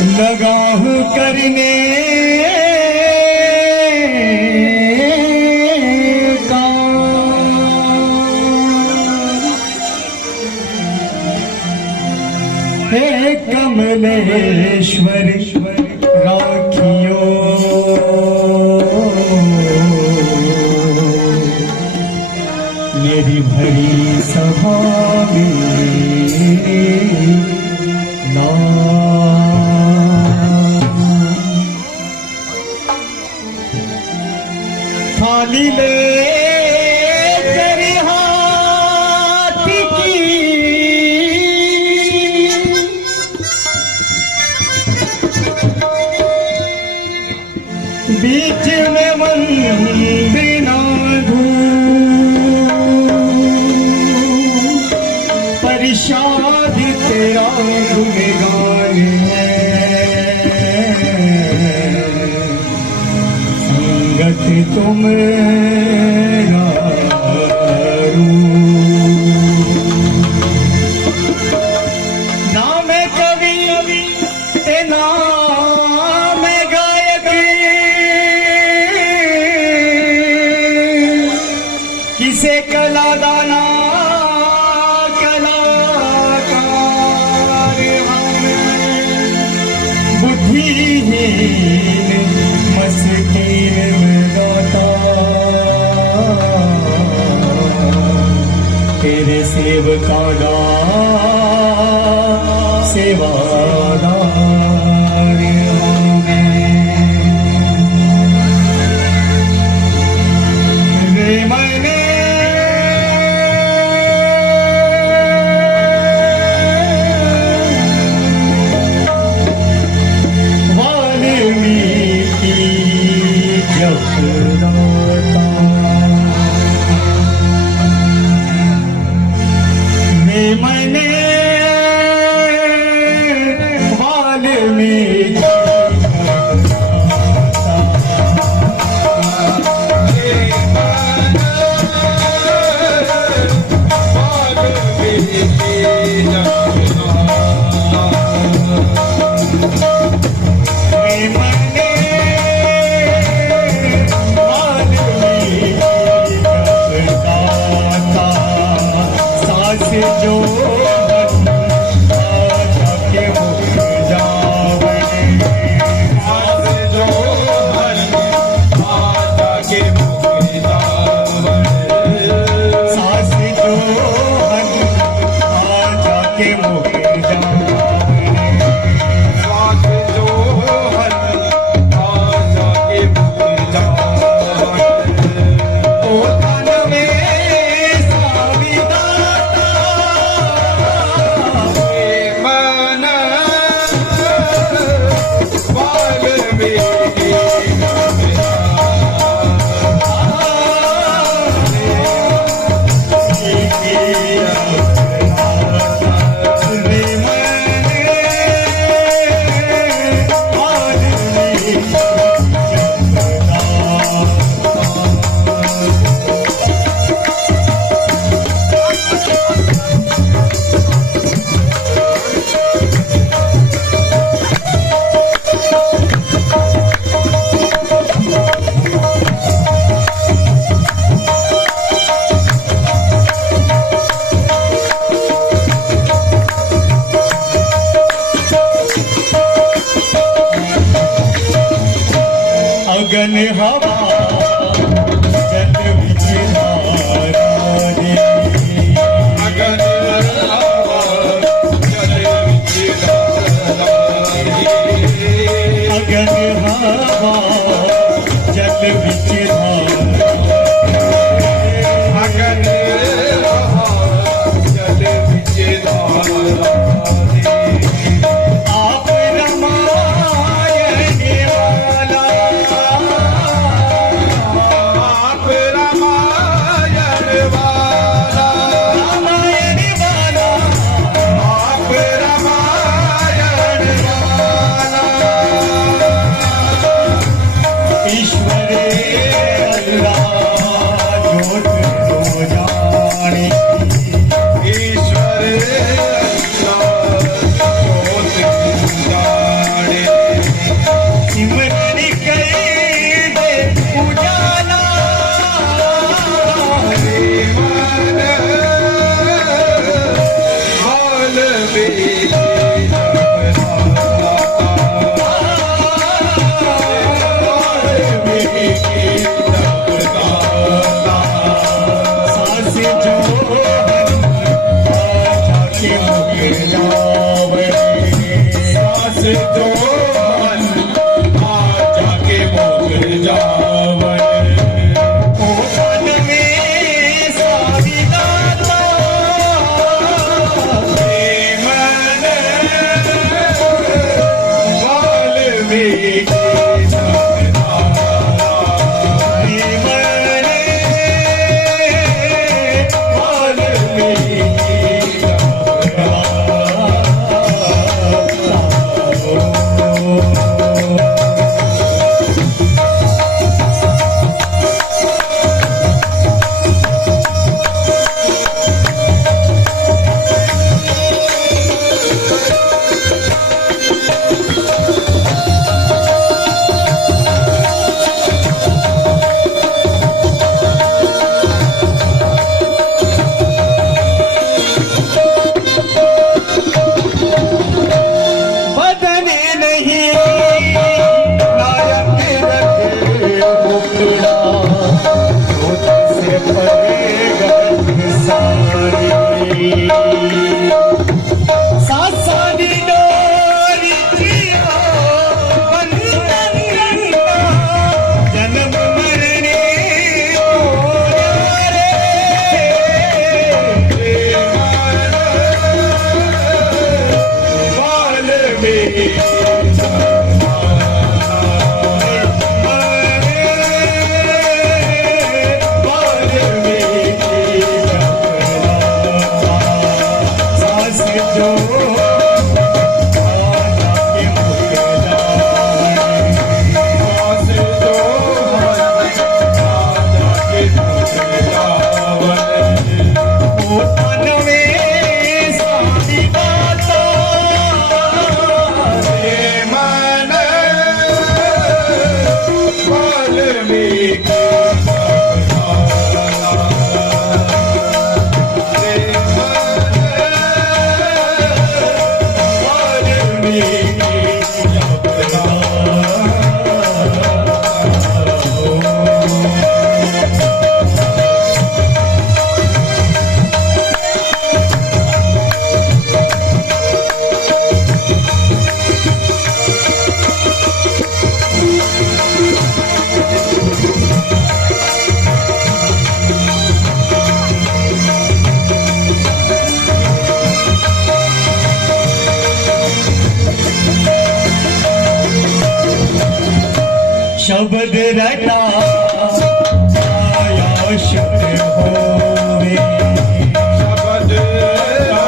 लगा हूँ करने का हे कमलेश्वर राखियो मेरी भरी सभा में थाली ले तेरे हाथ की बीच में वंदना परिषाद तेरा गुणगान है संगत तुम नाम कवि ते नाम गायक किसे कला दाना बुद्धिहीन मस्कीन गाता तेरे सेवका दा सेवादार रे मैंने मैंने वाल्मीकि अगन हवा जल बिच धारा रे अगन हवा जल बिच धारा रे अगन हवा जल बिच धारा अगन हवा जल बिच धारा आप रमायण वाला जो राजा के मुख जावने सास जो राजा के मुख जावने ओ तन में सारी गाता हे मन वाल्मीकि शब्द रटा आया शुद्ध होवे शब्द आया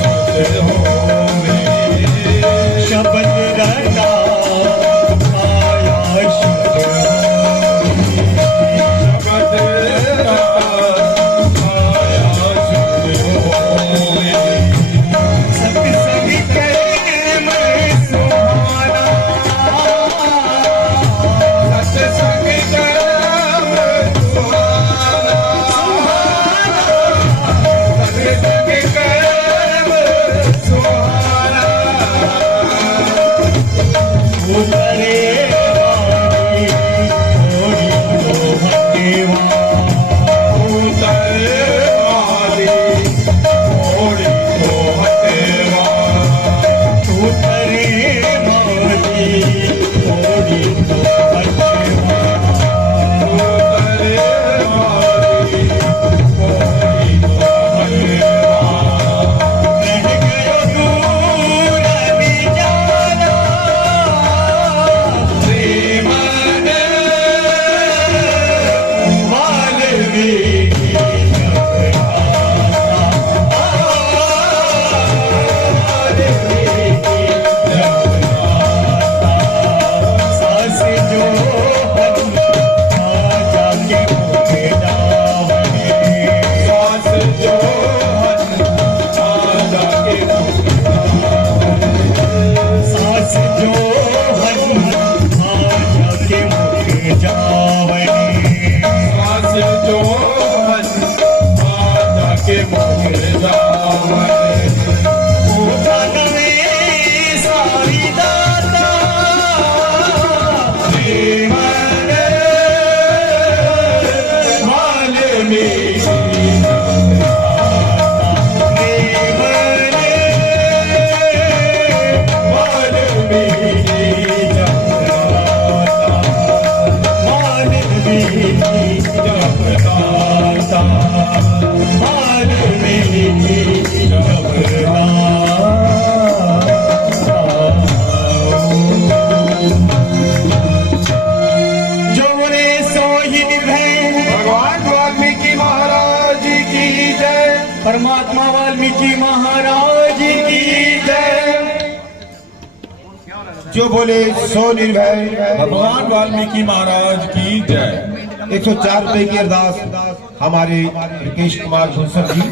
शुद्ध होवे शब्द रटा आया शुद्ध शब्द आया शुद्ध होवे सत्संग करे मैं सुहाना सत्संग करम सुहाना सत्संग करम सुहाना उतरे वाली थोड़ी तो भगवा उतर वाली थोड़ी तो हटेवा उतरे वाली थोड़ी तो भगवा उतर वाली थोड़ी तो हटेवा रह गयो दूर निजारा श्रीमन वाल्मीकि सास जो राजा के मुख जावने सास जो राजा के सास जो राजा के मुख जावने सास जो राजा के मुख जावने उतन में सारी दाता श्रीमन वाल्मीकि भगवान वाल्मीकि महाराज की जय परमात्मा वाल्मीकि महाराज की जय। जो बोले सो निर्भय। भगवान वाल्मीकि महाराज की जय। 104 रुपए की अरदास हमारे राकेश कुमार भूषण जी